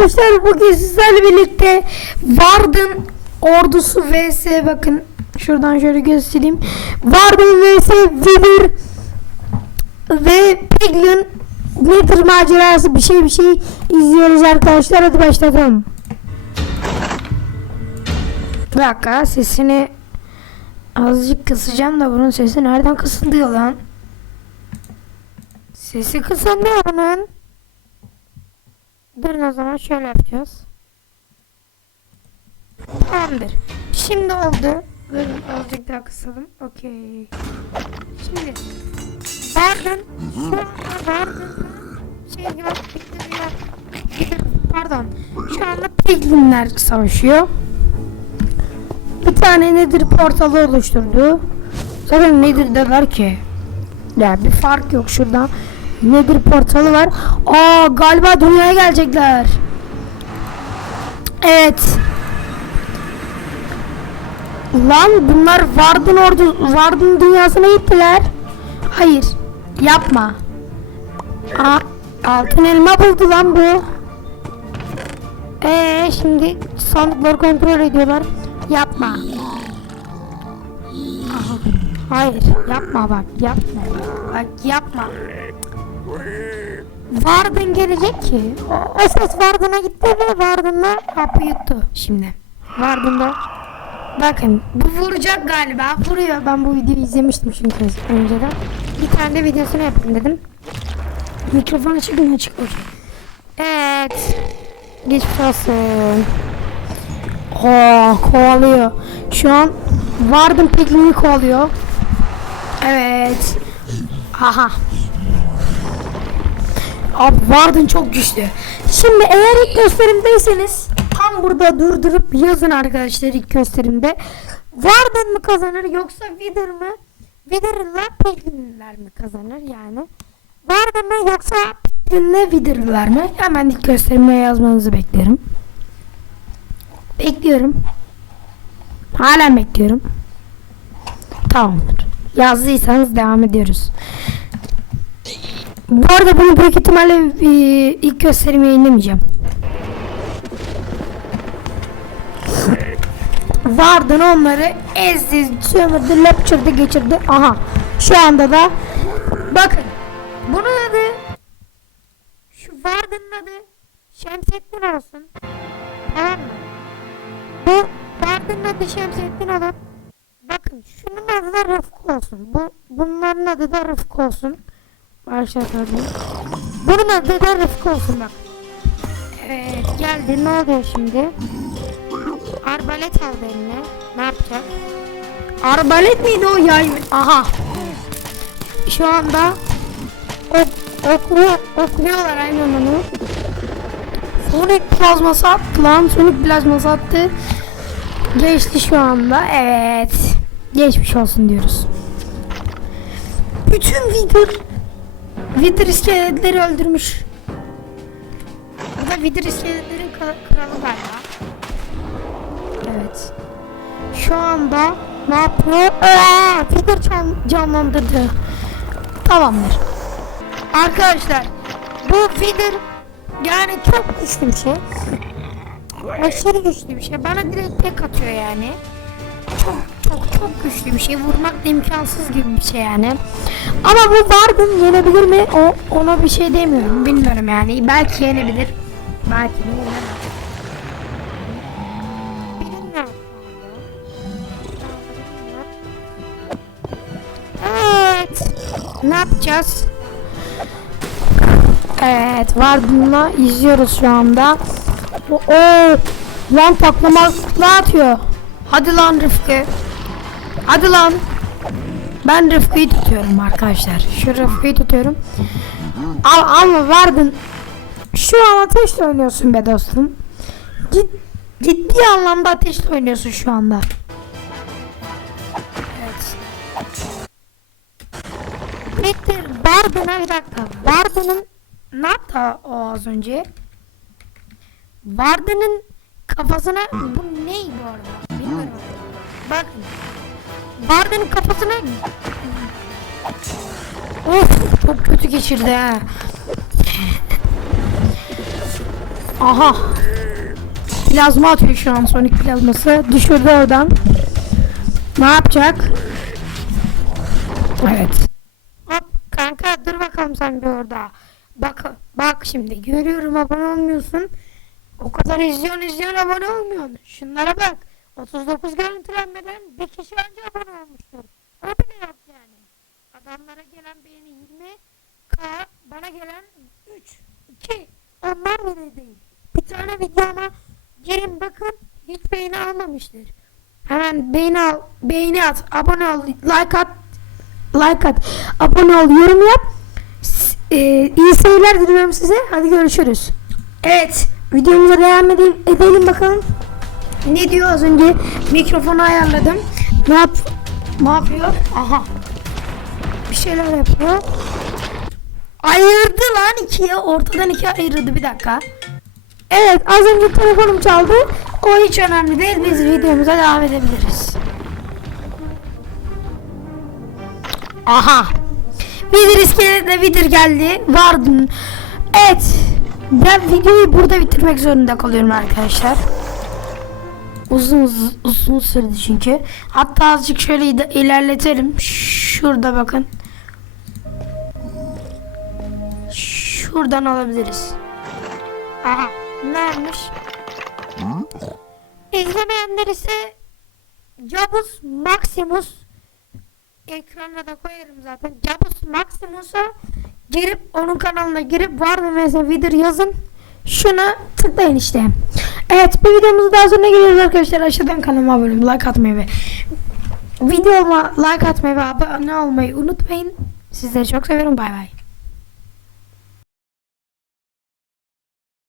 arkadaşlar bugün sizlerle birlikte Vardın ordusu vs bakın şuradan şöyle göstereyim. Vardın vs Wither ve Piglin Nether macerası bir şey bir şey izliyoruz arkadaşlar hadi başlayalım. Bir dakika sesini azıcık kısacağım da bunun sesi nereden kısılıyor lan? Sesi kısılıyor bunun. Durun o zaman şöyle yapacağız. Tamamdır. Şimdi oldu. Durun azıcık daha kısalım. Okey. Şimdi. Şu anda Vardın. Şey yok. Bitti. Pardon. Şu anda Piglinler savaşıyor. Bir tane nedir portalı oluşturdu. Zaten nedir derler ki? Ya bir fark yok şuradan. Nedir portalı var. Aa galiba dünyaya gelecekler. Evet. Lan bunlar Vardın ordu Vardın dünyasına gittiler. Hayır. Yapma. Aa, altın elma buldu lan bu. Ee şimdi sandıkları kontrol ediyorlar. Yapma. Hayır yapma bak yapma. Bak yapma. Vardın gelecek ki. O, ses Vardın'a gitti ve Vardın'la hapı yuttu şimdi. Vardın'da bakın bu vuracak galiba. Vuruyor. Ben bu videoyu izlemiştim çünkü önceden. Bir tane de videosunu yapayım dedim. Mikrofon açık mı açık okey. Evet. Geçmiş olsun. Oh, kovalıyor. Şu an Vardın Peklin'i kovalıyor. Evet. Aha. Abi Vardın çok güçlü. Şimdi eğer ilk gösterimdeyseniz tam burada durdurup yazın arkadaşlar ilk gösterimde. Vardın mı kazanır yoksa Wither mı? Wither'la Peklinler mi kazanır yani? Vardın mı yoksa Peklin'le Wither'lar mı? Hemen ilk gösterime yazmanızı beklerim. Bekliyorum. Hala bekliyorum. Tamamdır. Yazdıysanız devam ediyoruz. Bu arada bunu büyük ihtimalle e, ilk gösterimi yayınlamayacağım. Vardın onları ezdi, sömürdü, lepçirdi, geçirdi. Aha. Şu anda da bakın. Bunun adı şu Vardın'ın adı Şemsettin olsun. Tamam mı? Bu Vardın'ın adı Şemsettin olup bakın şunun adı da Rıfkı olsun. Bu bunların adı da Rıfkı olsun. Başlatalım. Bunun adı da Rıfkı olsun bak. Evet geldi ne oluyor şimdi? Arbalet aldı eline. Ne yapacak? Arbalet miydi o yay mı? Aha. Şu anda ok, okluyor, okluyorlar aynen onu. Sonic plazması attı lan. Sonic plazması attı. Geçti şu anda. Evet. Geçmiş olsun diyoruz. Bütün Wither Wither iskeletleri öldürmüş. Bu da Wither iskeletlerin kra- kralı galiba. Evet. Şu anda ne yapıyor? Aa, Wither can canlandırdı. Tamamdır. Arkadaşlar bu Wither yani çok güçlü bir şey. Aşırı güçlü bir şey. Bana direkt tek atıyor yani. Çok çok çok güçlü bir şey. Vurmak da imkansız gibi bir şey yani. Ama bu Vardın yenebilir mi? O ona bir şey demiyorum. Bilmiyorum yani. Belki yenebilir. Belki de. Evet. Ne yapacağız? Evet, Vardın'la izliyoruz şu anda. O, o lan paklamakla atıyor. Hadi lan Rıfkı. Hadi lan. Ben Rıfkı'yı tutuyorum arkadaşlar. Şu Rıfkı'yı tutuyorum. Al, ama Vardın. Şu an ateşle oynuyorsun be dostum. Cid, ciddi anlamda ateşle oynuyorsun şu anda. Evet. Bitir. Vardın'a bir dakika. Vardın'ın ne yaptı o az önce? Vardın'ın kafasına bu ne bu arada? Bilmiyorum. Bakın. Vardın'ın kafasına Of çok kötü geçirdi ha. Aha. Plazma atıyor şu an Sonic plazması. Düşürdü oradan. Ne yapacak? Evet. Hop kanka dur bakalım sen bir orada. Bak bak şimdi görüyorum abone olmuyorsun. O kadar izliyorsun izliyorsun abone olmuyorsun. Şunlara bak. 39 görüntülenmeden bir kişi önce abone olmuştur. O bile yok yani. Adamlara gelen beğeni 20 K bana gelen 3 2 onlar bile değil. Bir tane videoma girin bakın hiç beğeni almamıştır. Hemen beğeni al, beğeni at, abone ol, like at, like at, abone ol, yorum yap. S- e, iyi seyirler diliyorum size. Hadi görüşürüz. Evet, videomuza devam edelim, edelim bakalım. Ne diyor az önce? Mikrofonu ayarladım. Ne yap? Ne yapıyor? Aha. Bir şeyler yapıyor. Ayırdı lan ikiye. Ortadan ikiye ayırdı bir dakika. Evet az önce telefonum çaldı. O hiç önemli değil. Biz videomuza devam edebiliriz. Aha. Vidir iskelede vidir geldi. Vardın. Evet. Ben videoyu burada bitirmek zorunda kalıyorum arkadaşlar. Uzun uz- uzun sürdü çünkü. Hatta azıcık şöyle ilerletelim. Şurada bakın. Şuradan alabiliriz. Aha. Neymiş? İzlemeyenler ise Jabus Maximus ekrana da koyarım zaten. Jabus Maximus'a girip onun kanalına girip vardı mesela video yazın. Şuna tıklayın işte. Evet bir videomuzun daha sonuna geliyoruz arkadaşlar. Aşağıdan kanalıma abone olmayı, like atmayı ve videoma like atmayı ve abone olmayı unutmayın. Sizleri çok seviyorum. Bay bay.